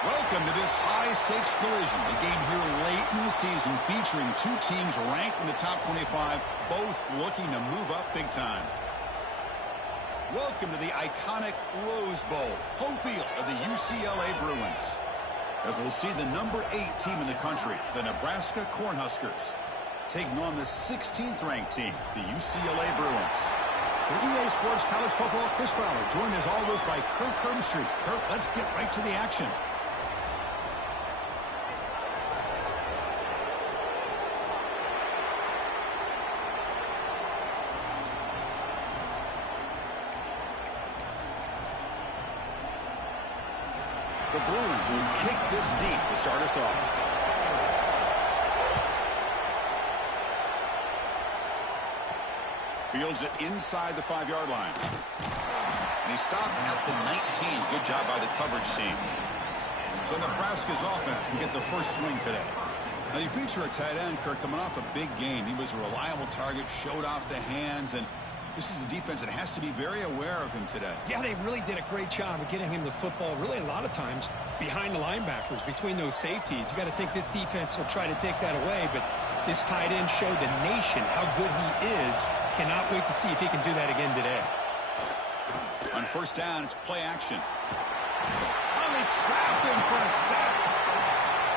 Welcome to this high-stakes collision, a game here late in the season featuring two teams ranked in the top 25, both looking to move up big time. Welcome to the iconic Rose Bowl, home field of the UCLA Bruins. As we'll see the number 8 team in the country, the Nebraska Cornhuskers, taking on the 16th ranked team, the UCLA Bruins. For EA Sports College Football, Chris Fowler, joined as always by Kirk Herbstreit. Kirk, let's get right to the action. The Bruins will kick this deep to start us off. Fields it inside the 5-yard line. And he stopped at the 19. Good job by the coverage team. So Nebraska's offense will get the first swing today. Now you feature a tight end, Kirk, coming off a big game. He was a reliable target, showed off the hands, and this is a defense that has to be very aware of him today. Yeah, they really did a great job of getting him the football, really a lot of times behind the linebackers, between those safeties. You got to think this defense will try to take that away, but this tight end showed the nation how good he is. Cannot wait to see if he can do that again today. On first down, it's play action. Oh, they trap him for a sack.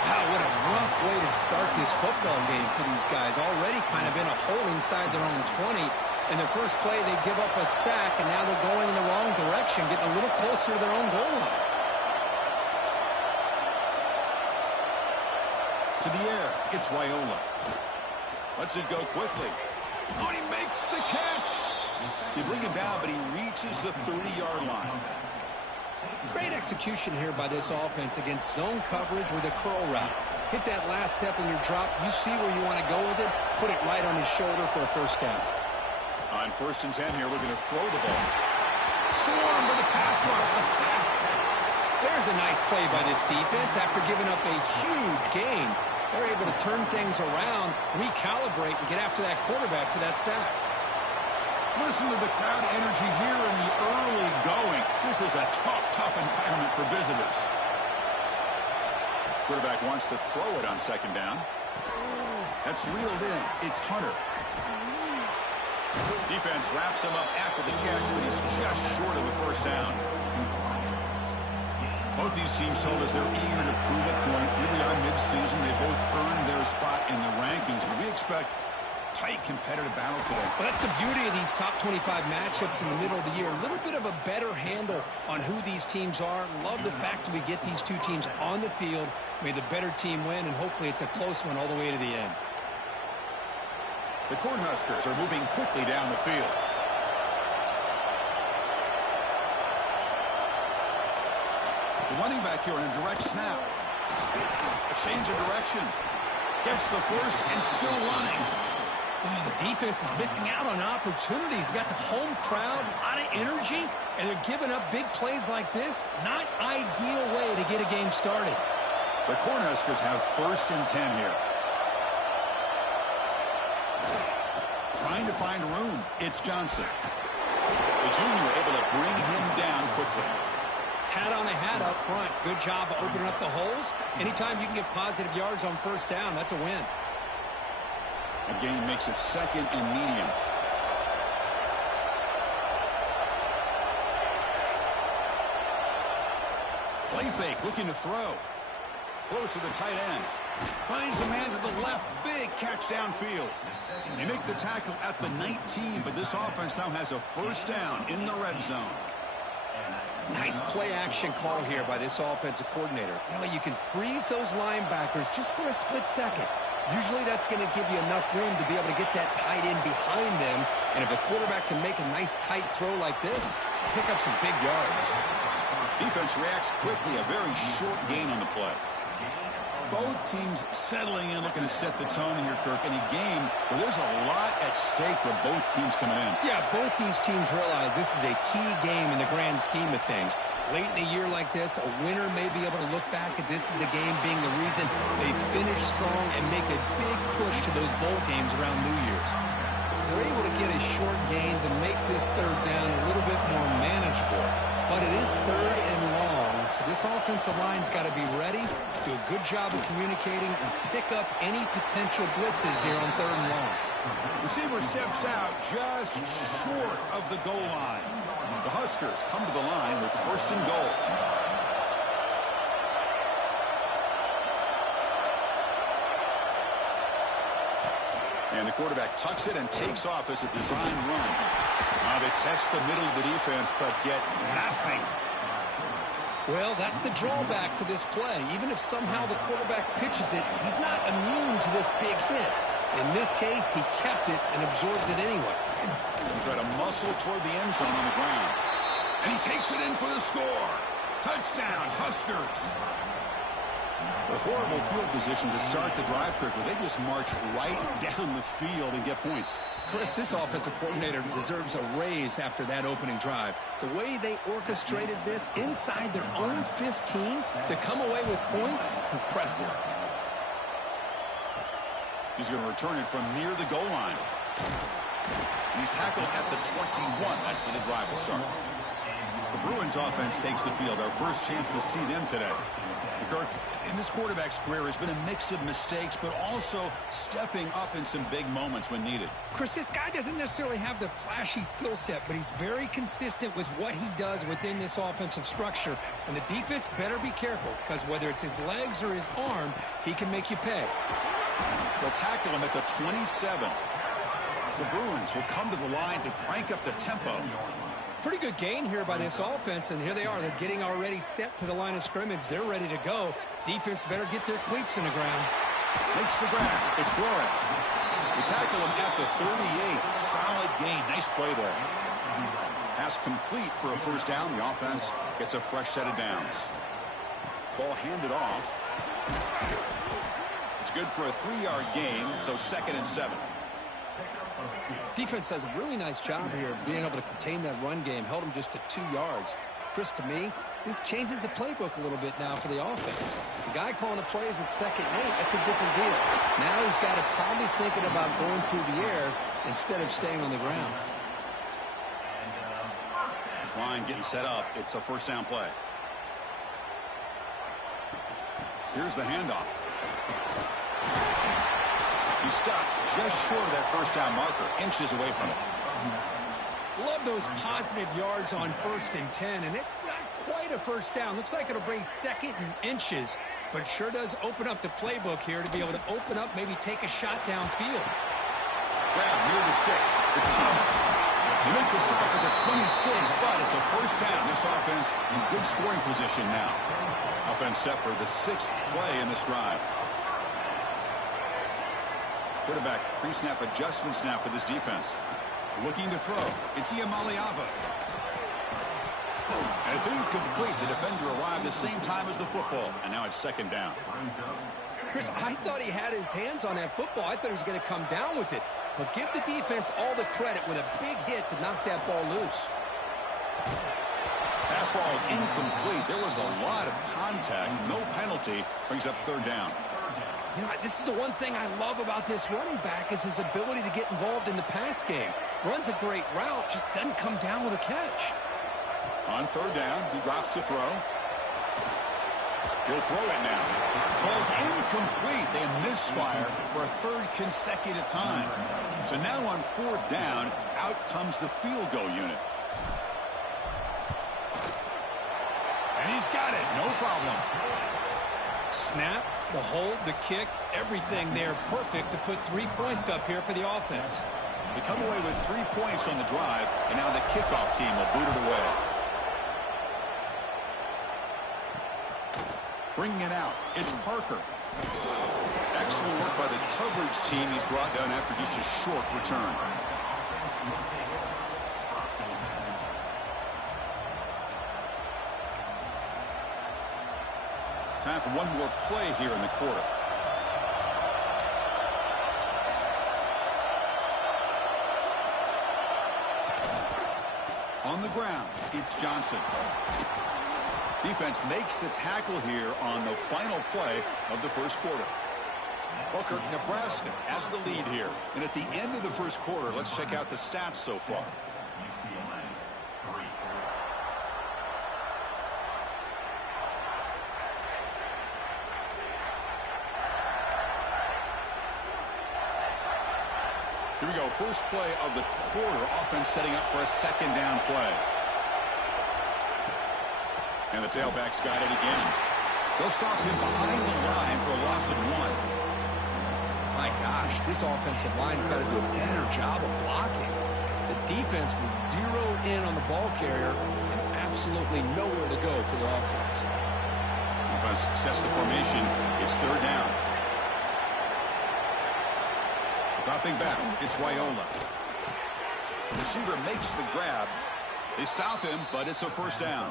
Wow, what a rough way to start this football game for these guys. Already kind of in a hole inside their own 20. In their first play, they give up a sack, and now they're going in the wrong direction, getting a little closer to their own goal line. To the air, it's Raiola. Lets it go quickly. Oh, he makes the catch. They bring him down, but he reaches the 30-yard line. Great execution here by this offense against zone coverage with a curl route. Hit that last step in your drop. You see where you want to go with it. Put it right on his shoulder for a first down. On first and 10 here, looking to throw the ball. Swarm with the pass rush. A sack. There's a nice play by this defense. After giving up a huge gain, they're able to turn things around, recalibrate, and get after that quarterback for that sack. Listen to the crowd energy here in the early going. This is a tough environment for visitors. Quarterback wants to throw it on second down. That's reeled in. It's Hunter. Defense wraps him up after the catch, but he's just short of the first down. Both these teams told us they're eager to prove a point. Here we are mid-season. They both earned their spot in the rankings, but we expect tight competitive battle today. Well, that's the beauty of these top 25 matchups in the middle of the year. A little bit of a better handle on who these teams are. Love the fact that we get these two teams on the field. May the better team win, and hopefully it's a close one all the way to the end. The Cornhuskers are moving quickly down the field. The running back here on a direct snap. A change of direction. Gets the first and still running. Oh, the defense is missing out on opportunities. Got the home crowd, a lot of energy, and they're giving up big plays like this. Not ideal way to get a game started. The Cornhuskers have first and 10 here. Trying to find room. It's Johnson. The junior able to bring him down quickly. Hat on a hat up front. Good job of opening up the holes. Anytime you can get positive yards on first down, that's a win. A gain makes it second and medium. Play fake, looking to throw. Close to the tight end. Finds a man to the left. Big catch downfield. They make the tackle at the 19, but this offense now has a first down in the red zone. Nice play-action call here by this offensive coordinator. You know, you can freeze those linebackers just for a split second. Usually that's going to give you enough room to be able to get that tight end behind them. And if a quarterback can make a nice tight throw like this, pick up some big yards. Defense reacts quickly. A very short gain on the play. Both teams settling in, looking to set the tone here, Kirk, in a game where there's a lot at stake for both teams coming in. Yeah, both these teams realize this is a key game in the grand scheme of things. Late in a year like this, a winner may be able to look back at this as a game being the reason they finish strong and make a big push to those bowl games around New Year's. They're able to get a short gain to make this third down a little bit more manageable, but it is third and long, So this offensive line's got to be ready, do a good job of communicating, and pick up any potential blitzes here on 3rd and long. Receiver steps out just short of the goal line. The Huskers come to the line with 1st and goal. And the quarterback tucks it and takes off as a design run. They test the middle of the defense, but get nothing. Well, that's the drawback to this play. Even if somehow the quarterback pitches it, he's not immune to this big hit. In this case, he kept it and absorbed it anyway. He tried to muscle toward the end zone on the ground. And he takes it in for the score. Touchdown, Huskers. A horrible field position to start the drive, Kirk, but they just march right down the field and get points. Chris, this offensive coordinator deserves a raise after that opening drive. The way they orchestrated this inside their own 15 to come away with points, impressive. He's going to return it from near the goal line. And he's tackled at the 21. That's where the drive will start. The Bruins offense takes the field. Our first chance to see them today. Kirk, in this quarterback's career, has been a mix of mistakes, but also stepping up in some big moments when needed. Chris, this guy doesn't necessarily have the flashy skill set, but he's very consistent with what he does within this offensive structure. And the defense better be careful, because whether it's his legs or his arm, he can make you pay. They'll tackle him at the 27. The Bruins will come to the line to crank up the tempo. Pretty good gain here by this offense, and here they are. They're getting already set to the line of scrimmage. They're ready to go. Defense better get their cleats in the ground. Makes the grab. It's Flores. They tackle him at the 38. Solid gain. Nice play there. Pass complete for a 1st down. The offense gets a fresh set of downs. Ball handed off. It's good for a 3-yard gain, so 2nd and 7. Defense does a really nice job here being able to contain that run game. Held him just to 2 yards. Chris, to me, this changes the playbook a little bit now for the offense. The guy calling the plays at 2nd and 8, that's a different deal. Now he's got to probably thinking about going through the air instead of staying on the ground. This line getting set up. It's a 1st down play. Here's the handoff. He's stopped just short of that 1st down marker, inches away from it. Love those positive yards on 1st and 10, and it's not quite a 1st down. Looks like it'll bring 2nd and inches, but sure does open up the playbook here to be able to open up, maybe take a shot downfield. Grab near the sticks. It's Thomas. They make the stop at the 26, but it's a 1st down. This offense in good scoring position now. Offense set for the 6th play in this drive. Quarterback pre-snap adjustment snap for this defense. Looking to throw. It's Iamaleava. And it's incomplete. The defender arrived the same time as the football. And now it's 2nd down. Chris, I thought he had his hands on that football. I thought he was going to come down with it. But give the defense all the credit with a big hit to knock that ball loose. Pass ball is incomplete. There was a lot of contact. No penalty. Brings up 3rd down. You know, this is the one thing I love about this running back is his ability to get involved in the pass game. Runs a great route, just doesn't come down with a catch. On 3rd down, he drops to throw. He'll throw it now. Ball's incomplete. They misfire for a 3rd consecutive time. So now on 4th down, out comes the field goal unit. And he's got it. No problem. Snap, the hold, the kick, everything there perfect to put 3 points up here for the offense. They come away with 3 points on the drive, and now the kickoff team will boot it away. Bringing it out, it's Parker. Excellent work by the coverage team. He's brought down after just a short return. Time for one more play here in the quarter. On the ground, it's Johnson. Defense makes the tackle here on the final play of the 1st quarter. Well, Kirk, Nebraska has the lead here. And at the end of the 1st quarter, let's check out the stats so far. Here we go. First play of the quarter. Offense setting up for a second down play. And the tailback's got it again. They'll stop him behind the line for a loss of 1. My gosh, this offensive line's got to do a better job of blocking. The defense was zeroed in on the ball carrier and absolutely nowhere to go for their offense. Offense sets the formation. It's third down. Dropping back, it's Wyola. The receiver makes the grab. They stop him, but it's a first down.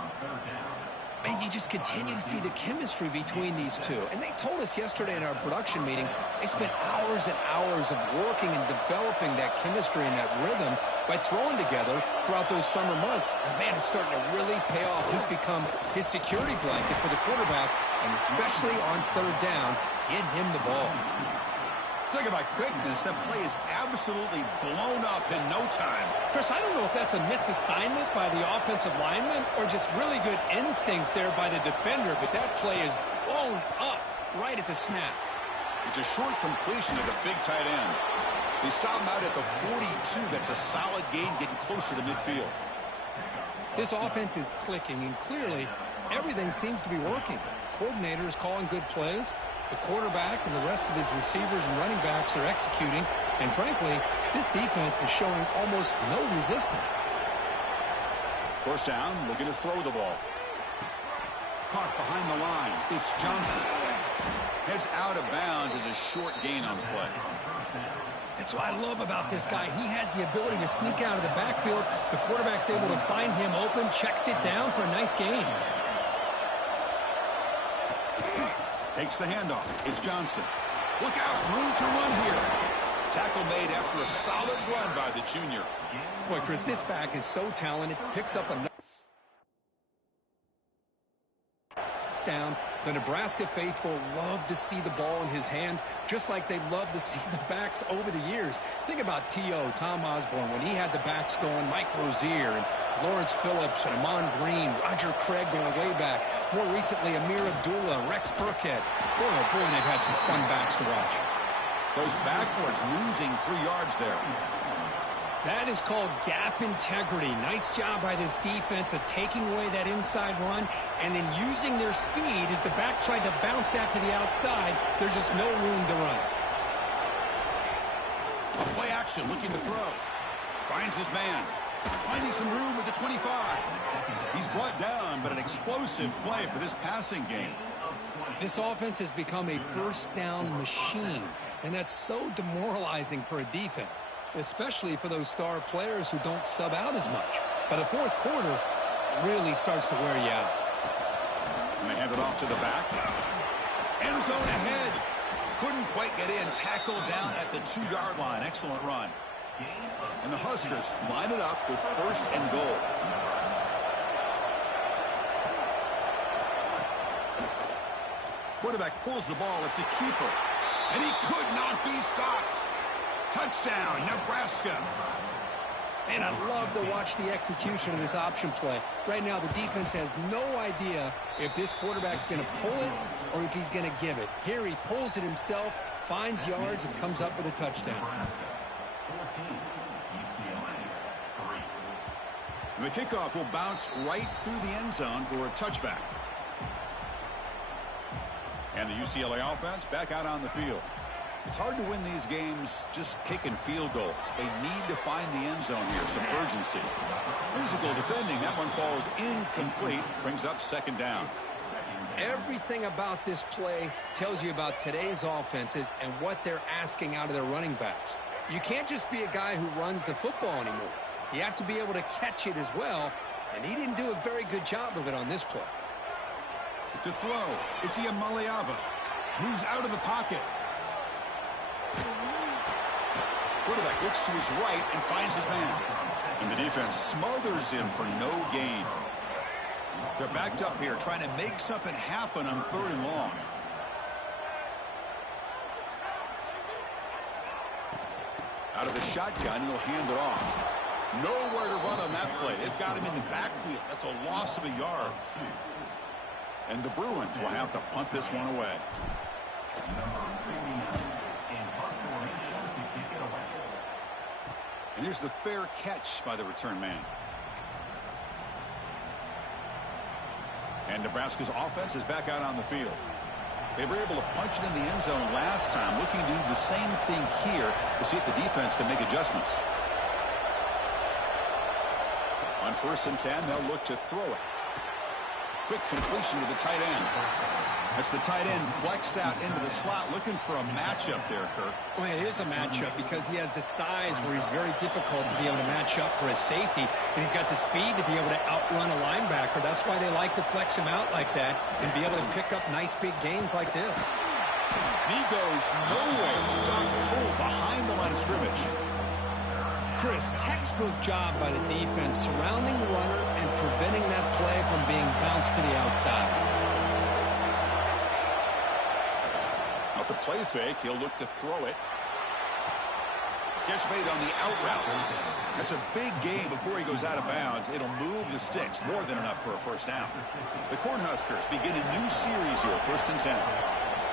And you just continue to see the chemistry between these two. And they told us yesterday in our production meeting, they spent hours and hours of working and developing that chemistry and that rhythm by throwing together throughout those summer months. And, man, it's starting to really pay off. He's become his security blanket for the quarterback, and especially on third down, get him the ball. Talk about quickness. That play is absolutely blown up in no time. Chris, I don't know if that's a misassignment by the offensive lineman or just really good instincts there by the defender, but that play is blown up right at the snap. It's a short completion of the big tight end. They stop him out at the 42. That's a solid gain, getting closer to midfield. This offense is clicking, and clearly everything seems to be working. The coordinator is calling good plays. The quarterback and the rest of his receivers and running backs are executing. And frankly, this defense is showing almost no resistance. First down, looking to throw the ball. Caught behind the line. It's Johnson. Heads out of bounds as a short gain on the play. That's what I love about this guy. He has the ability to sneak out of the backfield. The quarterback's able to find him open, checks it down for a nice gain. Takes the handoff. It's Johnson. Look out, room to run here. Tackle made after a solid run by the junior. Boy, Chris, this back is so talented. Picks up a down. The Nebraska faithful love to see the ball in his hands, just like they love to see the backs over the years. Think about T.O., Tom Osborne, when he had the backs going, Mike Rozier and Lawrence Phillips and Amon Green, Roger Craig going way back. More recently, Amir Abdullah, Rex Burkhead. Boy, oh boy, they've had some fun backs to watch. Goes backwards, losing 3 yards there. That is called gap integrity. Nice job by this defense of taking away that inside run and then using their speed as the back tried to bounce that to the outside. There's just no room to run. A play action, looking to throw. Finds his man. Finding some room at the 25. He's brought down, but an explosive play for this passing game. This offense has become a first down machine, and that's so demoralizing for a defense, especially for those star players who don't sub out as much. But a fourth quarter really starts to wear you out. And they hand it off to the back. End zone ahead. Couldn't quite get in. Tackled down at the 2-yard line. Excellent run. And the Huskers line it up with first and goal. Quarterback pulls the ball. It's a keeper. And he could not be stopped. Touchdown, Nebraska. And I love to watch the execution of this option play. Right now, the defense has no idea if this quarterback's going to pull it or if he's going to give it. Here he pulls it himself, finds yards, and comes up with a touchdown. The kickoff will bounce right through the end zone for a touchback. And the UCLA offense back out on the field. It's hard to win these games just kicking field goals. They need to find the end zone here, some urgency. Physical defending, that one falls incomplete, brings up second down. Everything about this play tells you about today's offenses and what they're asking out of their running backs. You can't just be a guy who runs the football anymore. You have to be able to catch it as well, and he didn't do a very good job of it on this play. To throw, it's Iamaleava. Moves out of the pocket. Quarterback looks to his right and finds his man. And the defense smothers him for no gain. They're backed up here trying to make something happen on third and long. Out of the shotgun, he'll hand it off. Nowhere to run on that play. They've got him in the backfield. That's a loss of a yard. And the Bruins will have to punt this one away. And here's the fair catch by the return man. And Nebraska's offense is back out on the field. They were able to punch it in the end zone last time, looking to do the same thing here to see if the defense can make adjustments. On 1st and 10, they'll look to throw it. Quick completion to the tight end. That's the tight end flexed out into the slot, looking for a matchup there, Kirk. Well, it is a matchup because he has the size where he's very difficult to be able to match up for his safety, and he's got the speed to be able to outrun a linebacker. That's why they like to flex him out like that and be able to pick up nice big gains like this. He goes nowhere. Stop cold behind the line of scrimmage. Chris, textbook job by the defense surrounding the runner and preventing that play from being bounced to the outside. Off the play fake, he'll look to throw it. Catch made on the out route. That's a big gain before he goes out of bounds. It'll move the sticks, more than enough for a first down. The Cornhuskers begin a new series here, 1st and 10.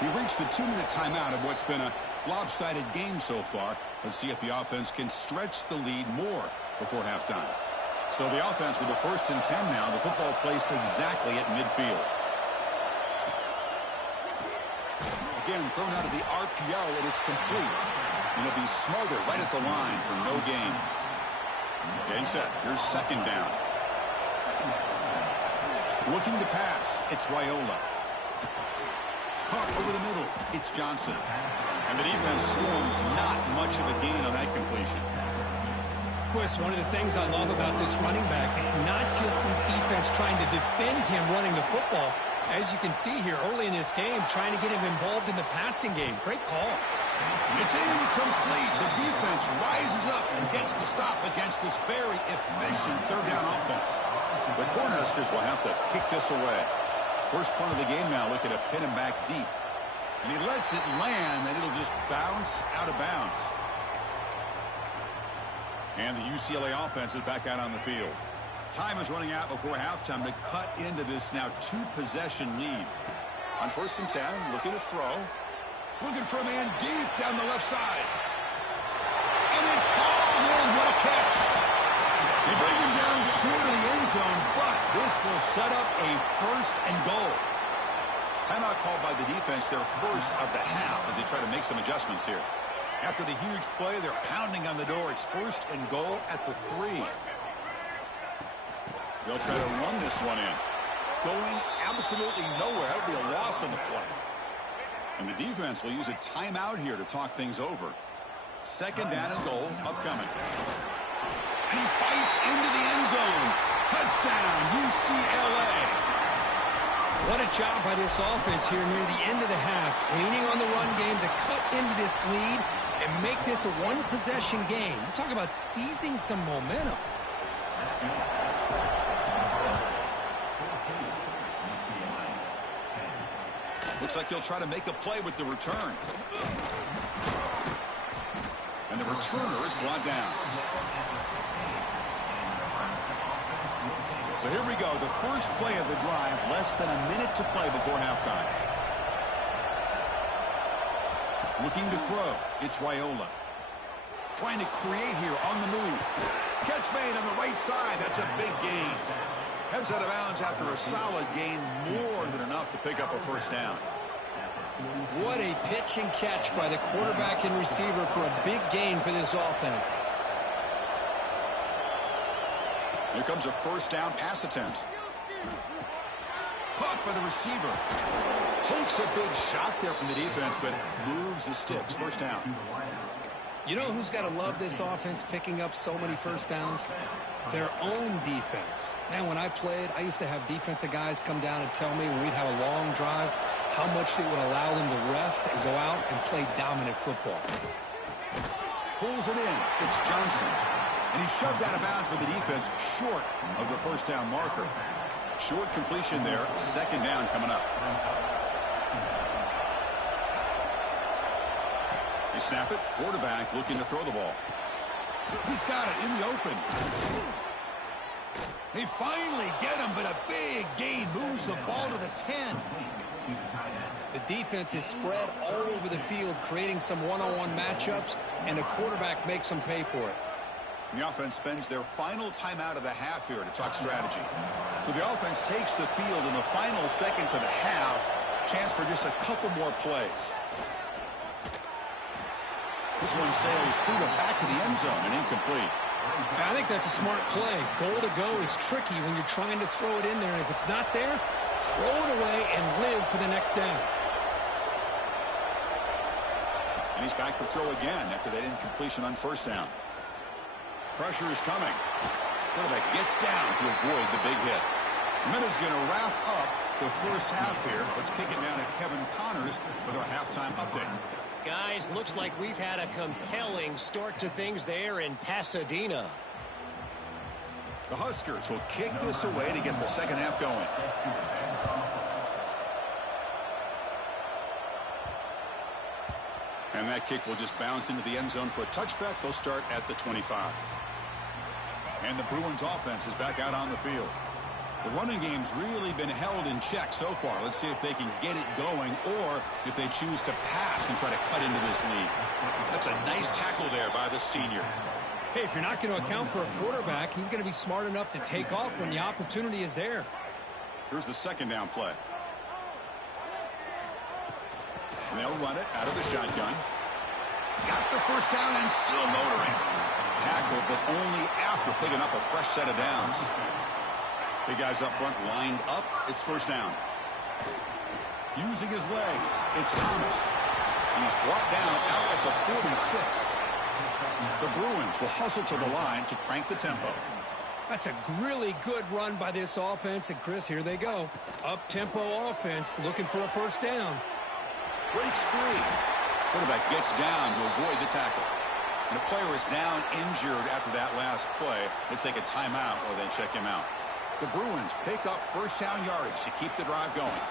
We've reached the 2-minute timeout of what's been a lopsided game so far. Let's see if the offense can stretch the lead more before halftime. So the offense with the 1st and 10 now. The football placed exactly at midfield. Again, thrown out of the RPO, and it's complete. And it'll be smothered right at the line for no gain. Getting set. Here's 2nd down. Looking to pass. It's Raiola. Caught over the middle. It's Johnson. And the defense swarms not much of a gain on that completion. Chris, one of the things I love about this running back, it's not just this defense trying to defend him running the football. As you can see here early in this game, trying to get him involved in the passing game. Great call. It's incomplete. The defense rises up and gets the stop against this very efficient 3rd down offense. The Cornhuskers will have to kick this away. First punt of the game now, looking to pin him back deep. And he lets it land, and it'll just bounce out of bounds. And the UCLA offense is back out on the field. Time is running out before halftime to cut into this now 2-possession lead. On 1st and 10, looking to throw. Looking for a man deep down the left side. And it's hauled in. What a catch. They bring him down short of the end zone, but this will set up a 1st and goal. Timeout called by the defense, their first of the half, as they try to make some adjustments here. After the huge play, they're pounding on the door. It's 1st and goal at the 3. They'll try to run this one in. Going absolutely nowhere. That'll be a loss on the play. And the defense will use a timeout here to talk things over. 2nd down and goal upcoming. And he fights into the end zone. Touchdown, UCLA. What a job by this offense here near the end of the half. Leaning on the run game to cut into this lead and make this a 1-possession game. You talk about seizing some momentum. Looks like he'll try to make a play with the return. And the returner is brought down. So here we go. The first play of the drive. Less than a minute to play before halftime. Looking to throw. It's Raiola. Trying to create here on the move. Catch made on the right side. That's a big gain. Heads out of bounds after a solid gain. More than enough to pick up a 1st down. What a pitch and catch by the quarterback and receiver for a big gain for this offense. Here comes a 1st down pass attempt. Caught by the receiver. Takes a big shot there from the defense, but moves the sticks. 1st down. You know who's got to love this offense picking up so many 1st downs? Their own defense. Man, when I played, I used to have defensive guys come down and tell me when we'd have a long drive how much it would allow them to rest and go out and play dominant football. Pulls it in. It's Johnson. And he's shoved out of bounds by the defense short of the 1st down marker. Short completion there. 2nd down coming up. They snap it. Quarterback looking to throw the ball. He's got it in the open. They finally get him, but a big gain moves the ball to the 10. The defense is spread all over the field, creating some one-on-one matchups, and the quarterback makes them pay for it. The offense spends their final timeout of the half here to talk strategy. So the offense takes the field in the final seconds of the half. Chance for just a couple more plays. This one sails through the back of the end zone and incomplete. I think that's a smart play. Goal to go is tricky when you're trying to throw it in there. And if it's not there, throw it away and live for the next down. And he's back to throw again after that incompletion on first down. Pressure is coming. Quarterback gets down to avoid the big hit. The minute's going to wrap up the first half here. Let's kick it down to Kevin Connors with our halftime update. Guys, looks like we've had a compelling start to things there in Pasadena. The Huskers will kick this away to get the second half going. And that kick will just bounce into the end zone for a touchback. They'll start at the 25. And the Bruins offense is back out on the field. The running game's really been held in check so far. Let's see if they can get it going or if they choose to pass and try to cut into this lead. That's a nice tackle there by the senior. Hey, if you're not going to account for a quarterback, he's going to be smart enough to take off when the opportunity is there. Here's the second down play. And they'll run it out of the shotgun. Got the first down and still motoring. Tackle, but only after picking up a fresh set of downs. The guys up front lined up. It's first down. Using his legs, it's Thomas. He's brought down out at the 46. The Bruins will hustle to the line to crank the tempo. That's a really good run by this offense. And, Chris, here they go. Up-tempo offense looking for a first down. Breaks free. Quarterback gets down to avoid the tackle. And the player is down injured after that last play. They take a timeout or they check him out. The Bruins pick up first down yardage to keep the drive going.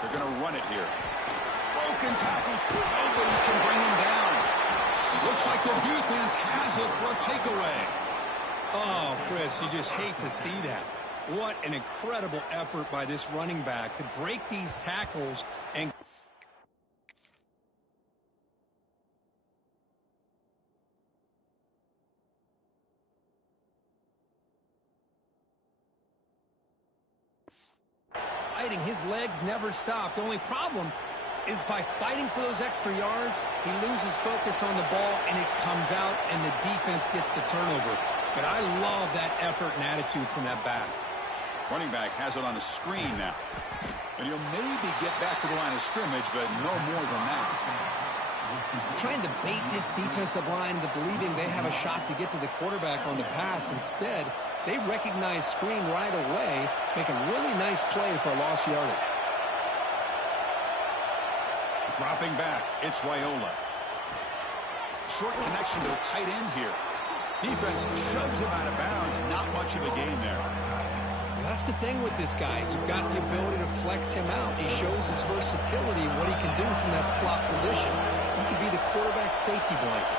They're going to run it here. Broken tackles. Nobody can bring him down. Looks like the defense has it for a takeaway. Oh, Chris, you just hate to see that. What an incredible effort by this running back to break these tackles and fighting. His legs never stopped. The only problem is by fighting for those extra yards, he loses focus on the ball, and it comes out, and the defense gets the turnover. But I love that effort and attitude from that back. Running back has it on a screen now. And he'll maybe get back to the line of scrimmage, but no more than that. Trying to bait this defensive line into believing they have a shot to get to the quarterback on the pass. Instead, they recognize screen right away, make a really nice play for a lost yardage. Dropping back, it's Raiola. Short connection to the tight end here. Defense shoves him out of bounds. Not much of a gain there. That's the thing with this guy. You've got the ability to flex him out. He shows his versatility, what he can do from that slot position. He can be the quarterback safety blanket.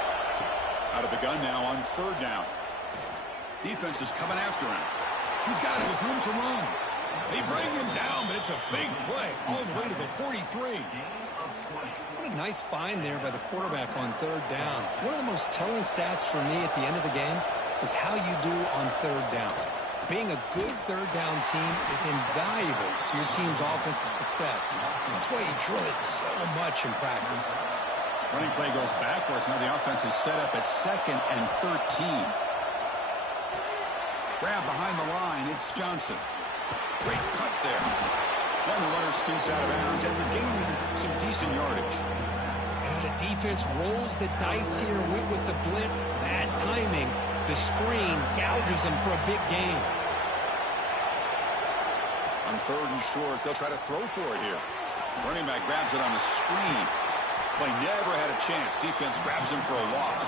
Out of the gun now on third down. Defense is coming after him. He's got it with room to run. They bring him down, but it's a big play all the way to the 43. What a nice find there by the quarterback on third down. One of the most telling stats for me at the end of the game is how you do on third down. Being a good third down team is invaluable to your team's offensive success. That's why you drill it so much in practice. Running play goes backwards. Now the offense is set up at 2nd and 13. Grab behind the line. It's Johnson. Great cut there. And the runner scoots out of bounds after gaining some decent yardage. And the defense rolls the dice here with the blitz. Bad timing. The screen gouges them for a big gain. On third and short, they'll try to throw for it here. Running back grabs it on the screen. Play never had a chance. Defense grabs him for a loss.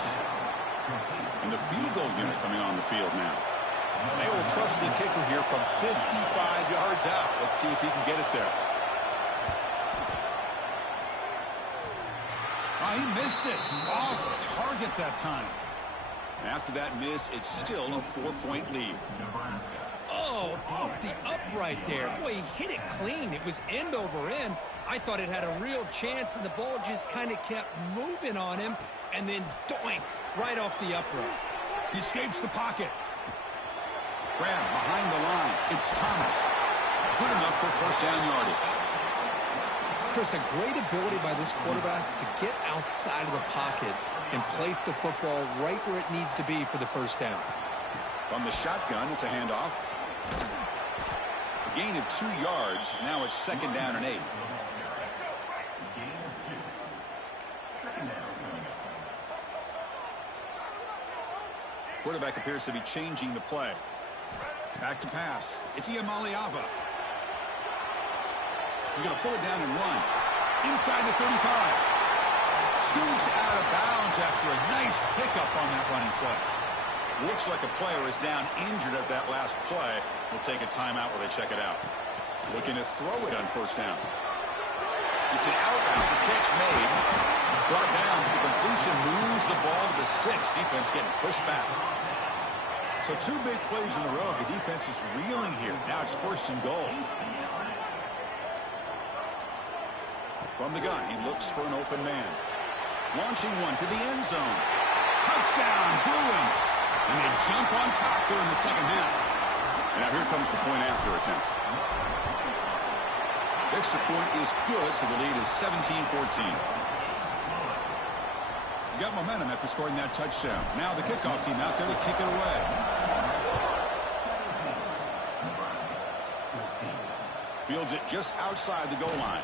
And the field goal unit coming on the field now. They will trust the kicker here from 55 yards out. Let's see if he can get it there. Oh, he missed it. Off target that time. After that miss, it's still a 4-point lead. Oh, off the upright there. Boy, he hit it clean. It was end over end. I thought it had a real chance, and the ball just kind of kept moving on him, and then doink, right off the upright. He escapes the pocket. Grab behind the line. It's Thomas. Good enough for first down yardage. Chris, a great ability by this quarterback to get outside of the pocket and place the football right where it needs to be for the first down. From the shotgun, it's a handoff. A gain of 2 yards. Now it's second down and 8. Quarterback appears to be changing the play. Back to pass. It's Iamaleava. He's going to pull it down and run. Inside the 35. Scoots out of bounds after a nice pickup on that running play. Looks like a player is down injured at that last play. We'll take a timeout while they check it out. Looking to throw it on first down. It's an outbound. The catch made. Brought down. The completion moves the ball to the 6. Defense getting pushed back. So 2 big plays in a row. The defense is reeling here. Now it's first and goal. From the gun, he looks for an open man. Launching one to the end zone. Touchdown, Bruins! And they jump on top during the second half. And now here comes the point-after attempt. Extra point is good, so the lead is 17-14. You got momentum after scoring that touchdown. Now the kickoff team out there to kick it away. Fields it just outside the goal line.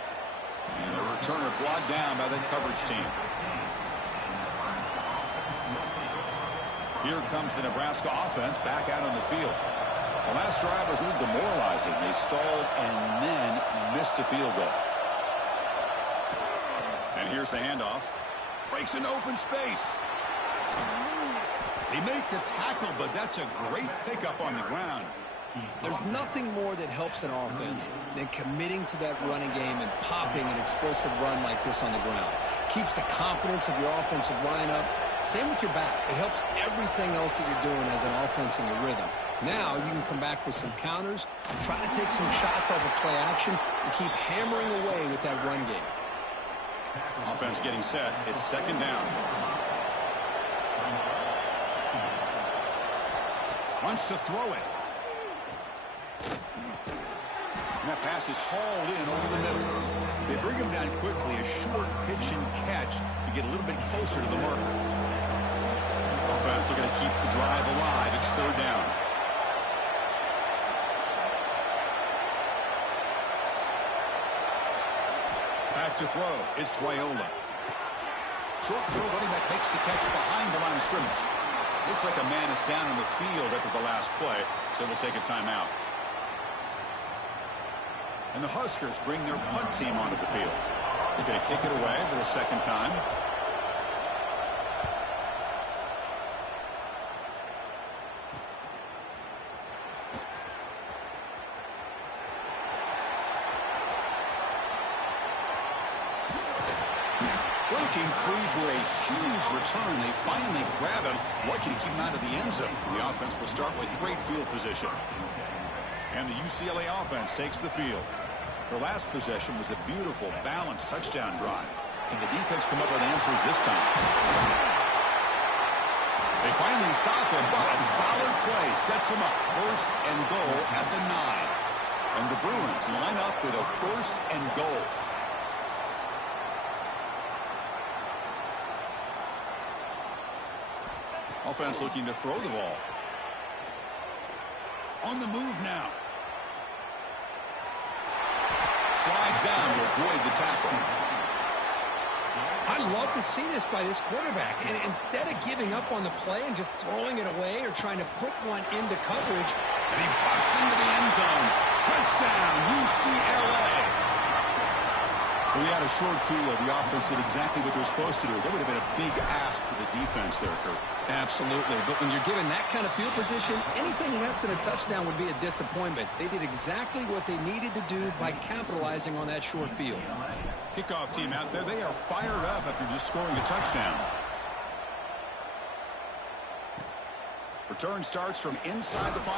And the returner brought down by the coverage team. Here comes the Nebraska offense back out on the field. The last drive was a little demoralizing. They stalled and then missed a field goal. And here's the handoff. Breaks into open space. They make the tackle, but that's a great pickup on the ground. There's nothing more that helps an offense than committing to that running game and popping an explosive run like this on the ground. Keeps the confidence of your offensive line up. Same with your back. It helps everything else that you're doing as an offense in your rhythm. Now you can come back with some counters, try to take some shots off of play action, and keep hammering away with that run game. Offense getting set. It's second down. Wants to throw it. And that pass is hauled in over the middle. They bring him down quickly, a short pitch and catch to get a little bit closer to the marker. Offense looking to keep the drive alive. It's third down. Back to throw. It's Raiola. Short throw, running back makes the catch behind the line of scrimmage. Looks like a man is down in the field after the last play, so we'll take a timeout. And the Huskers bring their punt team onto the field. They're going to kick it away for the second time. Breaking free for a huge return. They finally grab him. Lucky to keep him out of the end zone. The offense will start with great field position. And the UCLA offense takes the field. Their last possession was a beautiful, balanced touchdown drive. Can the defense come up with answers this time? They finally stop him, but a solid play sets him up. First and goal at the 9. And the Bruins line up with a first and goal. Offense looking to throw the ball. On the move now. Slides down to avoid the tackle. I love to see this by this quarterback. And instead of giving up on the play and just throwing it away or trying to put one into coverage. And he busts into the end zone. Touchdown, UCLA. We had a short field. The offense did exactly what they're supposed to do. That would have been a big ask for the defense there, Kurt. Absolutely. But when you're given that kind of field position, anything less than a touchdown would be a disappointment. They did exactly what they needed to do by capitalizing on that short field. Kickoff team out there, they are fired up after just scoring a touchdown. Return starts from inside the 5.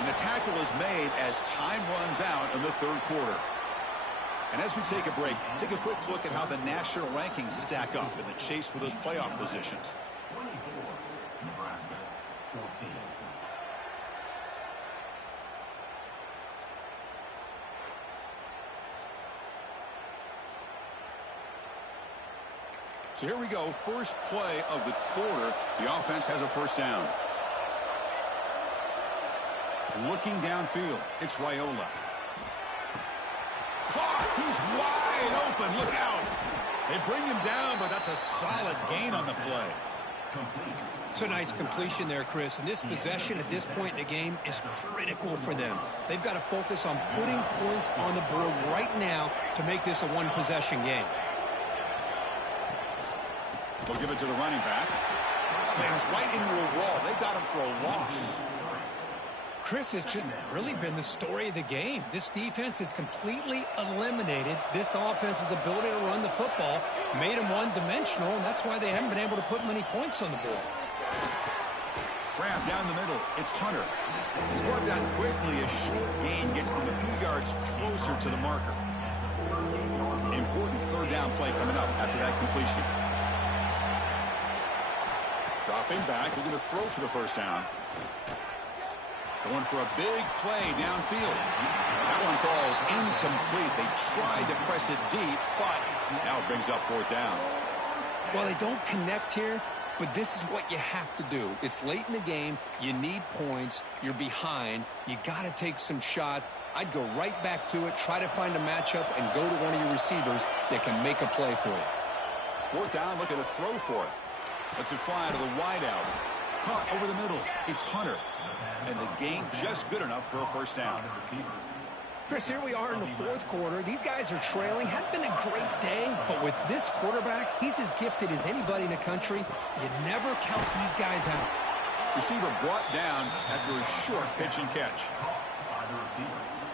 And the tackle is made as time runs out in the third quarter. And as we take a break, take a quick look at how the national rankings stack up in the chase for those playoff positions. So here we go, first play of the quarter. The offense has a first down. Looking downfield, it's Raiola. Caught! He's wide open, look out! They bring him down, but that's a solid gain on the play. It's a nice completion there, Chris. And this possession at this point in the game is critical for them. They've got to focus on putting points on the board right now to make this a one-possession game. They'll give it to the running back. Slams right into a wall. They got him for a loss. Chris, has just really been the story of the game. This defense has completely eliminated this offense's ability to run the football, made them one-dimensional, and that's why they haven't been able to put many points on the board. Grab down the middle. It's Hunter. He's worked out quickly. A short gain gets them a few yards closer to the marker. Important third down play coming up after that completion. Dropping back. They're going to throw for the first down. Going for a big play downfield. That one falls incomplete. They tried to press it deep, but now it brings up fourth down. Well, they don't connect here, but this is what you have to do. It's late in the game. You need points. You're behind. You got to take some shots. I'd go right back to it, try to find a matchup, and go to one of your receivers that can make a play for you. Fourth down, look at a throw for it. Lets it fly to the wideout. Caught over the middle. It's Hunter. And the gain just good enough for a first down. Chris, here we are in the fourth quarter. These guys are trailing. Hadn't been a great day, but with this quarterback, he's as gifted as anybody in the country. You never count these guys out. Receiver brought down after a short pitch and catch.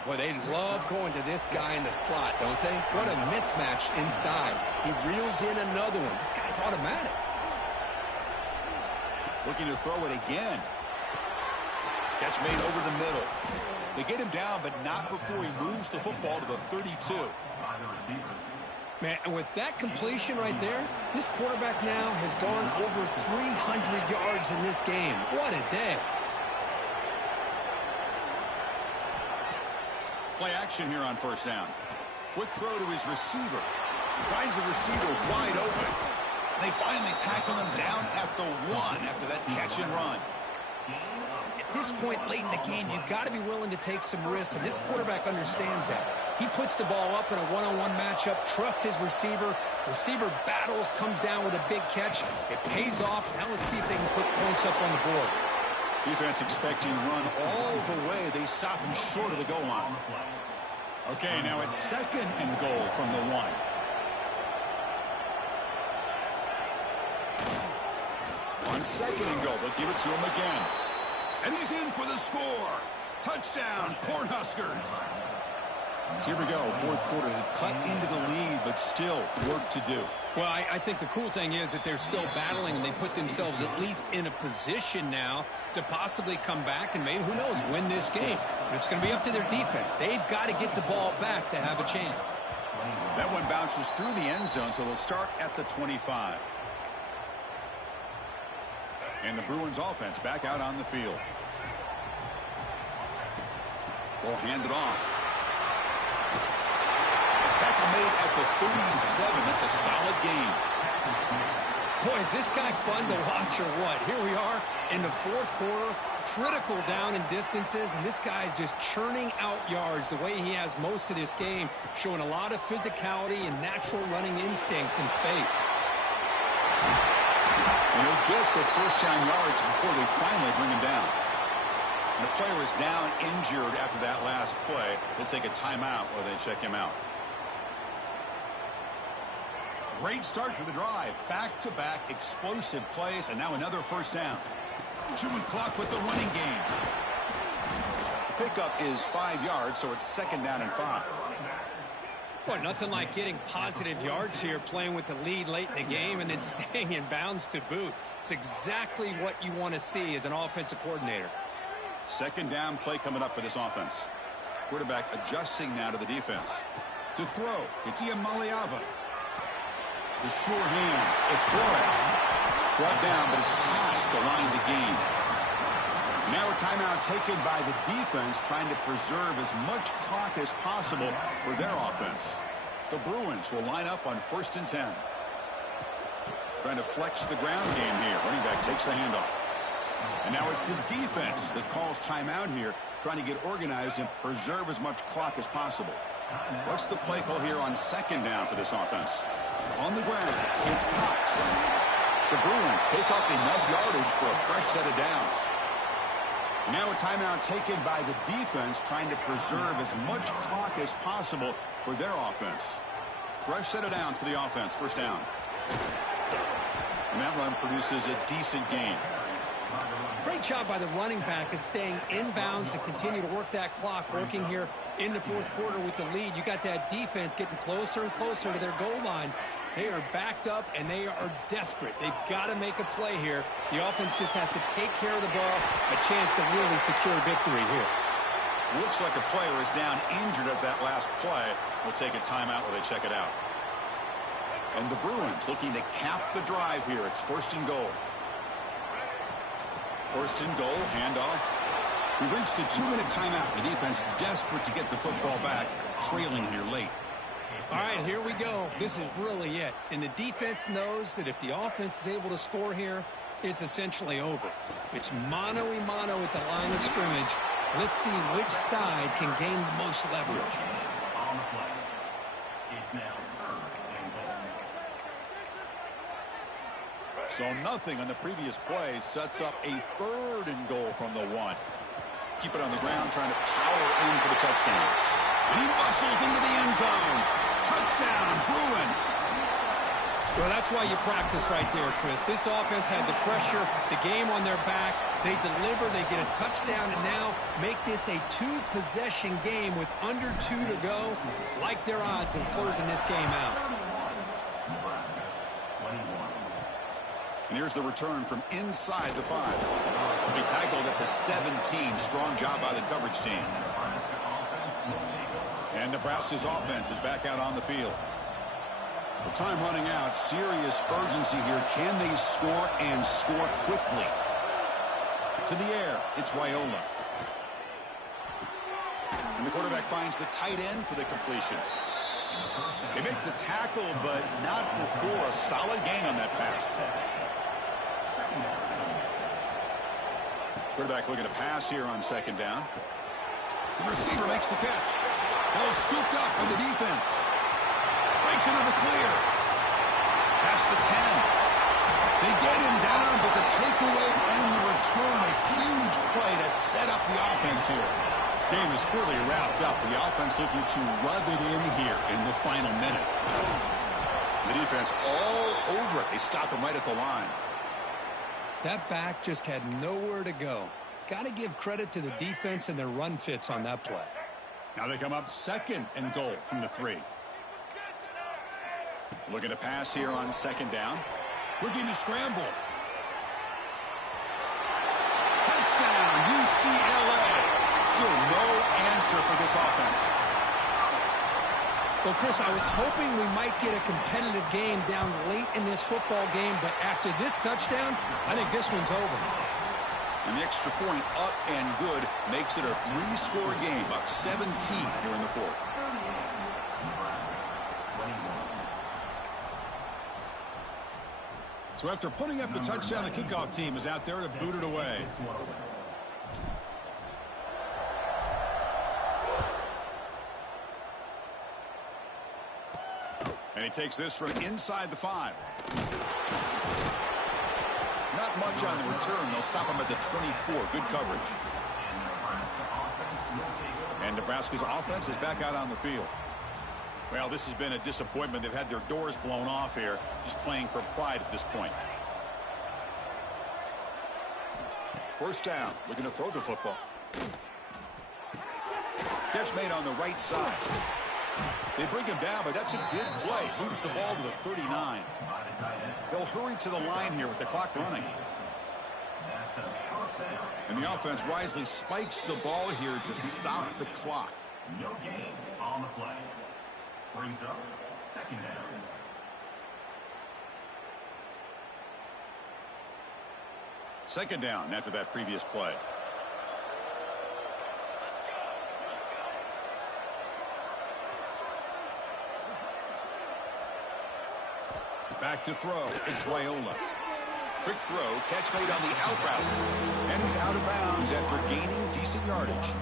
Well, they love going to this guy in the slot, don't they? What a mismatch inside. He reels in another one. This guy's automatic. Looking to throw it again. Catch made over the middle. They get him down, but not before he moves the football to the 32. Man, and with that completion right there, this quarterback now has gone over 300 yards in this game. What a day. Play action here on first down. Quick throw to his receiver. Finds the receiver wide open. They finally tackle him down at the 1 after that catch and run. At this point late in the game, you've got to be willing to take some risks, and this quarterback understands that. He puts the ball up in a one-on-one matchup, trusts his receiver. Receiver battles, comes down with a big catch. It pays off. Now let's see if they can put points up on the board. Defense expecting run all the way. They stop him short of the goal line. Okay, now it's second and goal from the 1. On second and goal, they'll give it to him again. And he's in for the score. Touchdown, Cornhuskers. So here we go, fourth quarter. They've cut into the lead, but still work to do. Well, I think the cool thing is that they're still battling, and they put themselves at least in a position now to possibly come back and maybe, who knows, win this game. But it's going to be up to their defense. They've got to get the ball back to have a chance. That one bounces through the end zone, so they'll start at the 25. And the Bruins offense back out on the field. Ball handed off. Tackle made at the 37. That's a solid gain. Boy, is this guy fun to watch or what? Here we are in the fourth quarter, critical down in distances, and this guy is just churning out yards the way he has most of this game, showing a lot of physicality and natural running instincts in space. And he'll get the first down yards before they finally bring him down. And the player is down injured after that last play. They'll take a timeout or they check him out. Great start to the drive. Back-to-back explosive plays, and now another first down. Chewing clock with the running game. The pickup is 5 yards, so it's second down and 5. Boy, nothing like getting positive yards here, playing with the lead late in the game and then staying in bounds to boot. It's exactly what you want to see as an offensive coordinator. Second down play coming up for this offense. Quarterback adjusting now to the defense. To throw, it's Iamaleava. The sure hands, it's Flores. Brought down, but it's past the line to gain. Now a timeout taken by the defense, trying to preserve as much clock as possible for their offense. The Bruins will line up on 1st and 10. Trying to flex the ground game here. Running back takes the handoff. And now it's the defense that calls timeout here, trying to get organized and preserve as much clock as possible. What's the play call here on second down for this offense? On the ground, it's Cox. The Bruins pick up enough yardage for a fresh set of downs. Now a timeout taken by the defense, trying to preserve as much clock as possible for their offense. Fresh set of downs for the offense. First down. And that run produces a decent gain. Great job by the running back of staying inbounds to continue to work that clock, working here in the fourth quarter with the lead. You got that defense getting closer and closer to their goal line. They are backed up, and they are desperate. They've got to make a play here. The offense just has to take care of the ball, a chance to really secure victory here. Looks like a player is down injured at that last play. We'll take a timeout while they check it out. And the Bruins looking to cap the drive here. It's first and goal. First and goal, handoff. We've reached the 2-minute timeout. The defense desperate to get the football back, trailing here late. All right, here we go. This is really it. And the defense knows that if the offense is able to score here, it's essentially over. It's mano-a-mano at the line of scrimmage. Let's see which side can gain the most leverage. On the play. It's now third and goal. So nothing on the previous play sets up a third and goal from the 1. Keep it on the ground, trying to power in for the touchdown. And he muscles into the end zone. Touchdown, Bruins. Well, that's why you practice right there, Chris. This offense had the pressure, the game on their back. They deliver, they get a touchdown, and now make this a 2-possession game with under 2 to go. Like their odds of closing this game out. And here's the return from inside the 5. He tackled at the 17. Strong job by the coverage team. And Nebraska's offense is back out on the field. With time running out, serious urgency here. Can they score and score quickly? To the air, it's Raiola. And the quarterback finds the tight end for the completion. They make the tackle, but not before a solid gain on that pass. Quarterback looking to pass here on second down. The receiver makes the catch. Ball scooped up by the defense. Breaks into the clear. Past the 10. They get him down, but the takeaway and the return, a huge play to set up the offense here. Game is clearly wrapped up. The offense looking to rub it in here in the final minute. The defense all over it. They stop him right at the line. That back just had nowhere to go. Got to give credit to the defense and their run fits on that play. Now they come up second and goal from the 3. Looking to pass here on second down. Looking to scramble. Touchdown, UCLA. Still no answer for this offense. Well, Chris, I was hoping we might get a competitive game down late in this football game, but after this touchdown, I think this one's over. And the extra point up and good makes it a 3-score game, up 17 here in the 4th. So after putting up the touchdown, the kickoff team is out there to boot it away. And he takes this from inside the 5. Not much on the return. They'll stop him at the 24. Good coverage. And Nebraska's offense is back out on the field. Well, this has been a disappointment. They've had their doors blown off here, just playing for pride at this point. First down, looking to throw the football. Catch made on the right side. They bring him down, but that's a good play. Moves the ball to the 39. They'll hurry to the line here with the clock running. And the offense wisely spikes the ball here to stop the clock. No gain on the play. Brings up second down. Second down after that previous play. Back to throw. It's Raiola. Quick throw. Catch made on the out route. And he's out of bounds after gaining decent yardage.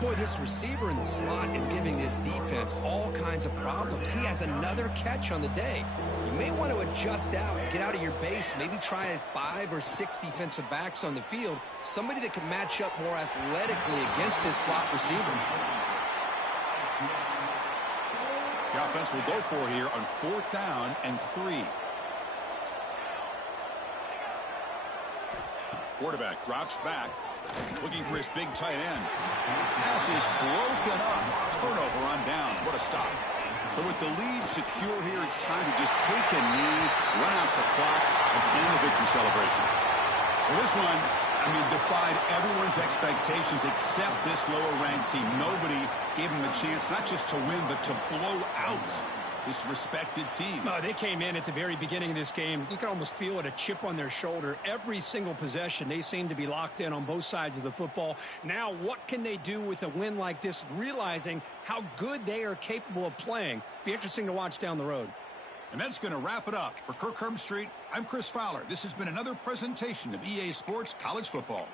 Boy, this receiver in the slot is giving this defense all kinds of problems. He has another catch on the day. You may want to adjust out, get out of your base, maybe try 5 or 6 defensive backs on the field, somebody that can match up more athletically against this slot receiver. The offense will go for here on 4th down and 3. Quarterback drops back, looking for his big tight end. Pass is broken up. Turnover on downs. What a stop. So with the lead secure here, it's time to just take a knee, run out the clock, and plan the victory celebration. Well, this one, defied everyone's expectations except this lower-ranked team. Nobody gave them a chance not just to win, but to blow out this respected team. No, they came in at the very beginning of this game. You can almost feel it, a chip on their shoulder. Every single possession, they seem to be locked in on both sides of the football. Now, what can they do with a win like this, realizing how good they are capable of playing? Be interesting to watch down the road. And that's going to wrap it up. For Kirk Herbstreit, I'm Chris Fowler. This has been another presentation of EA Sports College Football.